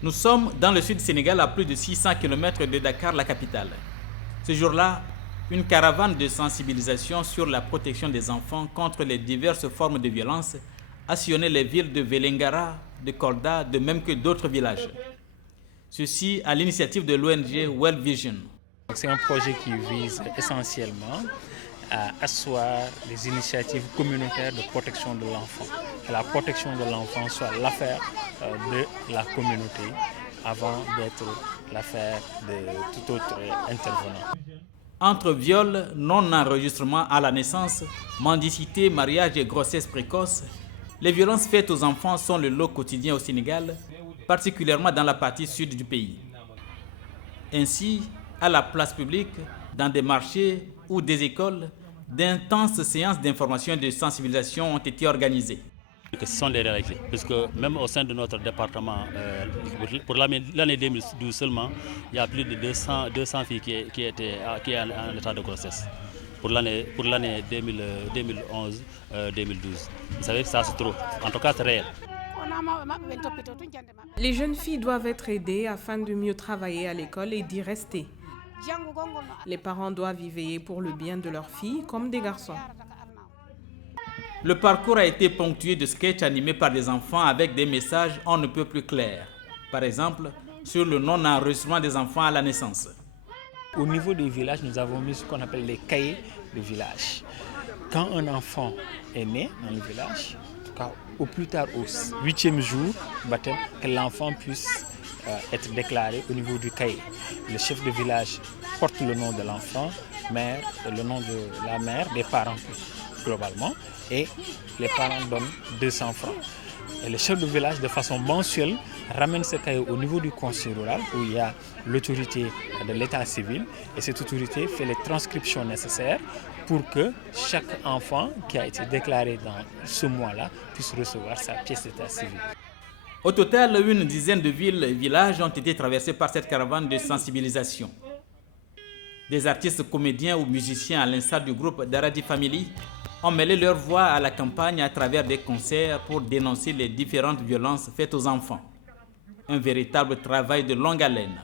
Nous sommes dans le sud du Sénégal, à plus de 600 km de Dakar, la capitale. Ce jour-là, une caravane de sensibilisation sur la protection des enfants contre les diverses formes de violence a sillonné les villes de Vélingara, de Kolda, de même que d'autres villages. Ceci à l'initiative de l'ONG World Vision. C'est un projet qui vise essentiellement à asseoir les initiatives communautaires de protection de l'enfant. Que la protection de l'enfant soit l'affaire de la communauté avant d'être l'affaire de tout autre intervenant. Entre viol, non-enregistrement à la naissance, mendicité, mariage et grossesse précoce, les violences faites aux enfants sont le lot quotidien au Sénégal, particulièrement dans la partie sud du pays. Ainsi, à la place publique, dans des marchés ou des écoles, d'intenses séances d'information et de sensibilisation ont été organisées. Ce sont des réalités, puisque même au sein de notre département, pour l'année 2012 seulement, il y a plus de 200 filles qui étaient en état de grossesse. Pour l'année 2011-2012. Vous savez que ça c'est trop, en tout cas c'est réel. Les jeunes filles doivent être aidées afin de mieux travailler à l'école et d'y rester. Les parents doivent y veiller pour le bien de leurs filles comme des garçons. Le parcours a été ponctué de sketchs animés par des enfants avec des messages on ne peut plus clairs. Par exemple, sur le non-enregistrement des enfants à la naissance. Au niveau des villages, nous avons mis ce qu'on appelle les cahiers de village. Quand un enfant est né dans le village, en tout cas au plus tard au 8e jour du baptême, que l'enfant puisse être déclaré au niveau du cahier. Le chef de village porte le nom de l'enfant, le nom de la mère, des parents globalement, et les parents donnent 200 francs. Et le chef de village, de façon mensuelle, ramène ce cahier au niveau du conseil rural où il y a l'autorité de l'état civil et cette autorité fait les transcriptions nécessaires pour que chaque enfant qui a été déclaré dans ce mois-là puisse recevoir sa pièce d'état civil. Au total, une dizaine de villes et villages ont été traversés par cette caravane de sensibilisation. Des artistes, comédiens ou musiciens, à l'instar du groupe Daradi Family, ont mêlé leur voix à la campagne à travers des concerts pour dénoncer les différentes violences faites aux enfants. Un véritable travail de longue haleine.